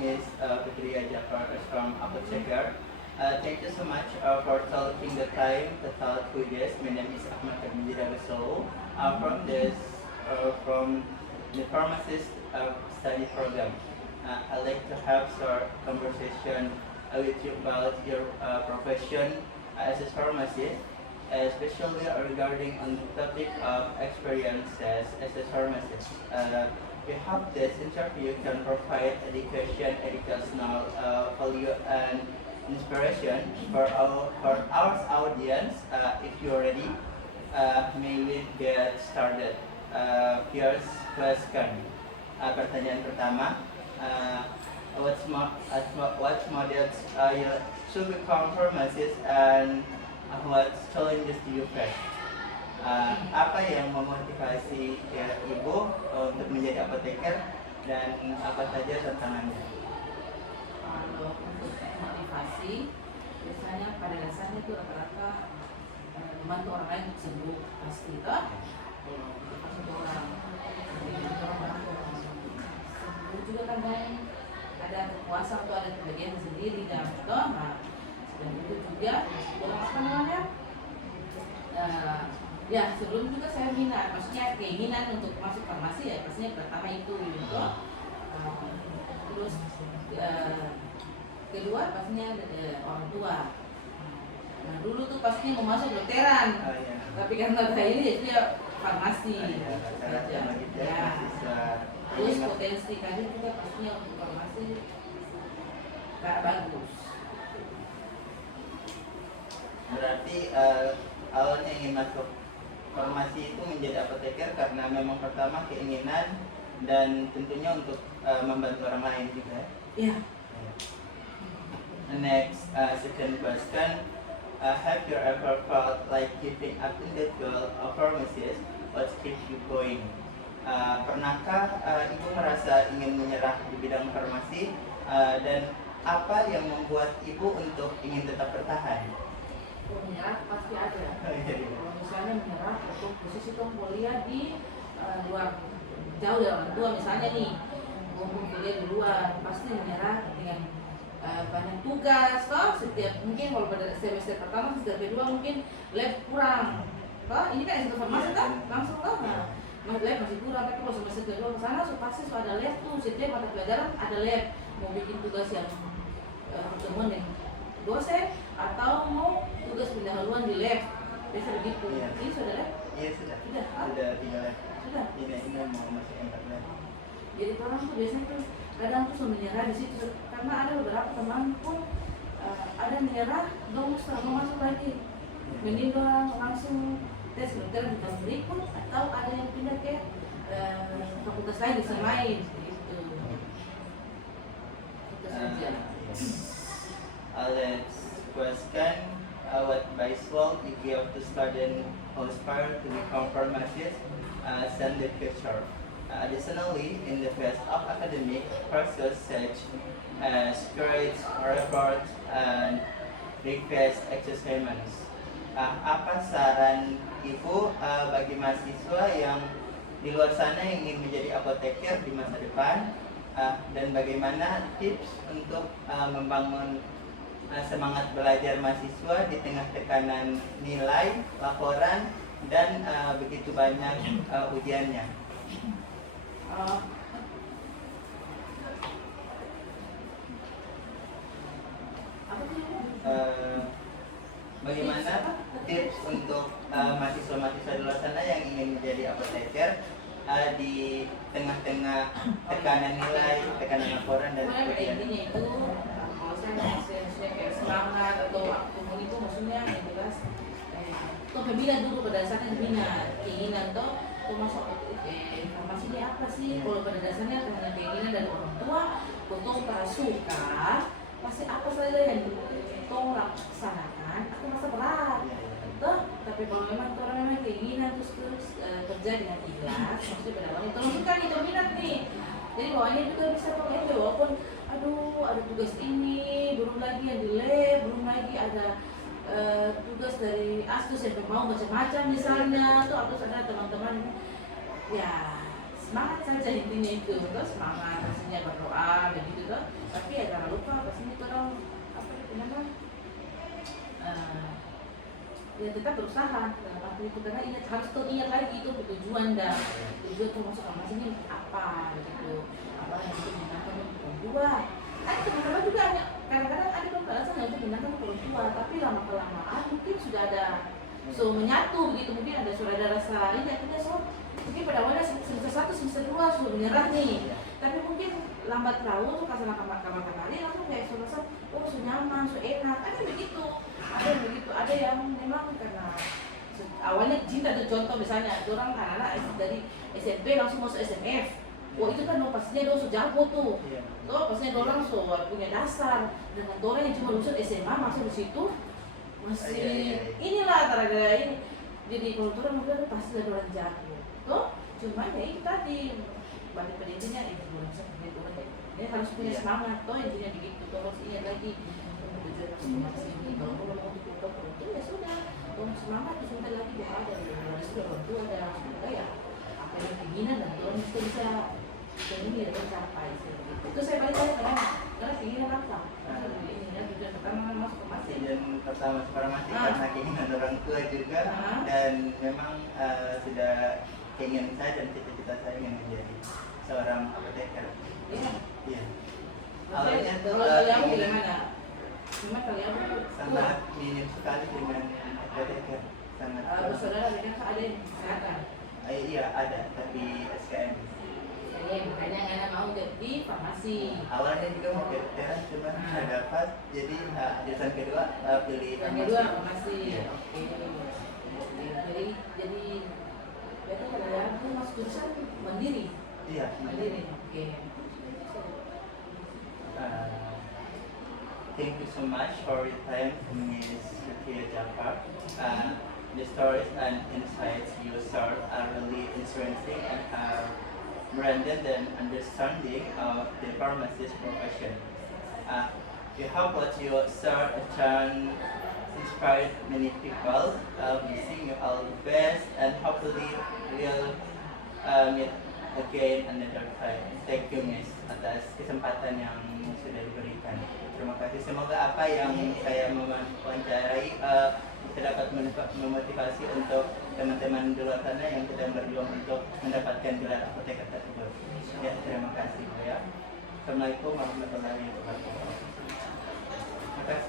Miss Fitria Jafar from Apotheker. Thank you so much for taking the time to talk with us. My name is Ahmad Abdiraso from from the pharmacist study program. I'd like to have some conversation with you about your profession as a pharmacist, especially regarding on the topic of experiences as a pharmacist. We hope this interview can provide education, educational value and inspiration for our audience. If you're ready, may we get started. First question. Pertanyaan pertama, what models you should become pharmacist and what challenges do you face? Apa yang memotivasi ibu untuk menjadi apoteker dan apa saja tantangannya? Kalau untuk motivasi, biasanya pada dasarnya itu rata-rata membantu orang lain untuk sembuh pasti toh. Untuk orang sembuh juga kadang ada kuasa atau ada kebahagiaan sendiri dalam toh. Nah, dan itu juga apa namanya? Ya sebelum juga saya minat, maksudnya keinginan untuk masuk farmasi ya pastinya pertama itu gitu. Terus kedua pastinya orang tua. Nah dulu tuh pastinya mau masuk dokteran, tapi karena saya ini dia farmasi. Ya. Terus potensi karir juga pastinya untuk farmasi gak bagus. Berarti awalnya ingin masuk farmasi itu menjadi apoteker karena memang pertama keinginan dan tentunya untuk membantu orang lain juga. Iya. Next, second question, have you ever felt like giving up in the goal of pharmacist? What keeps you going? Pernahkah ibu merasa ingin menyerah di bidang farmasi dan apa yang membuat ibu untuk ingin tetap bertahan? Menyerah pasti ada. Kalau misalnya menyerah untuk posisi tuh kuliah di luar jauh dari orang tua misalnya nih, mau kuliah di luar pasti menyerah dengan banyak tugas toh. Setiap mungkin kalau pada semester pertama, semester kedua mungkin lab kurang toh. Ini kan semester farmasi toh langsung toh. Nah, lab masih kurang, tapi kalau semester kedua ke sana pasti ada lab tuh. Setiap mata pelajaran ada lab, mau bikin tugas yang pertemuan dengan dosen atau mau tugas pindah haluan di lab, biasa begitu. Ini sudah lab? Iya sudah. Sudah. Sudah tinggal lab. Sudah. Ini mau masuk empat lab. Jadi orang tuh biasanya tuh kadang tuh menyerah di situ karena ada beberapa teman pun ada menyerah, gak usah mau masuk lagi, menimbang langsung tes dokter di tahun berikut atau ada yang pindah ke fakultas lain di lain gitu. Itu saja. Let's question what advice will you give to student who aspire to become pharmacist in the future? Additionally, in the field of academic pursuits such as grades, reports, and request achievements, apa saran ibu bagi mahasiswa yang di luar sana yang ingin menjadi apoteker di masa depan, dan bagaimana tips untuk membangun semangat belajar mahasiswa di tengah tekanan nilai, laporan, dan begitu banyak ujiannya? Bagaimana tips untuk mahasiswa-mahasiswa di luar sana yang ingin menjadi apoteker di tengah-tengah tekanan nilai, tekanan laporan, dan ujian? Intinya itu kalau saya kayak semangat atau aktivitas itu maksudnya yang jelas tuh minat dulu pada dasarnya minat keinginan tuh masuk informasi ini apa sih. Kalau pada dasarnya karena keinginan dari orang tua untuk suka pasti apa saja yang tong laksanakan aku merasa berat tuh. Tapi kalau memang orang memang keinginan terus kerja dengan ikhlas maksudnya pada awalnya terus kan itu minat nih, jadi bawahnya juga bisa pakai itu walaupun aduh ada tugas ini belum lagi yang di lab, belum lagi ada tugas dari astus yang mau macam-macam misalnya tuh, atau ada teman-teman ya semangat saja intinya itu, terus semangat maksudnya berdoa begitu tuh. tetap berusaha dalam arti itu, karena ingat, harus ingat lagi itu tujuan dan tujuan tuh masuk farmasi ini apa gitu, apa yang itu menggunakan untuk orang tua. Kan teman-teman juga ada, kadang-kadang ada dokter asal yang untuk menggunakan untuk orang tua, tapi lama kelamaan mungkin sudah ada menyatu begitu, mungkin ada sudah ada rasa ini akhirnya mungkin pada awalnya semester 1 semester 2 sudah menyerah nih, tapi mungkin lambat laun karena kamar kembali langsung kayak sudah oh sudah nyaman, sudah enak, ada begitu, ada yang memang karena awalnya cinta. Itu contoh misalnya orang anak-anak dari SMP langsung masuk SMF, itu kan pastinya dia sudah jago tuh, pastinya orang punya dasar, dengan orang yang cuma lulus SMA masuk di situ masih inilah gara-gara ini, jadi kalau orang mungkin pasti ada orang jago tuh, cuma ya itu tadi balik pada intinya itu belum bisa punya orang dia harus punya semangat tuh, intinya begitu. Terus ingat lagi untuk tujuan masing-masing ini, kalau mau untuk orang tua ya sudah, orang semangat sebentar lagi bahwa ada orang tua ada semoga ya apa yang keinginan dan orang bisa ini ya tercapai seperti itu. Saya balik lagi karena keinginan apa? Ini tujuan pertama masuk farmasi. Tujuan pertama masuk farmasi karena keinginan orang tua juga, dan memang sudah keinginan saya dan cita-cita saya ingin menjadi seorang apoteker. Iya. Awalnya kalau kalian gimana? Memang kalian sangat minim sekali dengan apoteker, sangat. Saudara dengan ada yang kesehatan. Iya ada, tapi SKM. Makanya anak mau jadi farmasi. Awalnya juga mau kedokteran, cuma nggak dapat, jadi jurusan kedua pilih Yang kedua farmasi. Oke. Jadi berarti kalian itu masuk jurusan mandiri. Iya, Mandiri. Oke. Thank you so much for your time, Ms. Rukia Jafar. The stories and insights you shared are really interesting and have broadened an understanding of the pharmacist profession. We hope what you shared can inspire many people. Wishing you all the best, and hopefully we'll meet again another time. Thank you, Miss, atas kesempatan yang sudah diberikan. Terima kasih. Semoga apa yang saya mewawancarai bisa dapat memotivasi untuk teman-teman di luar sana yang sedang berjuang untuk mendapatkan gelar apoteker tersebut. Ya, terima kasih, Bu, ya. Assalamualaikum warahmatullahi wabarakatuh.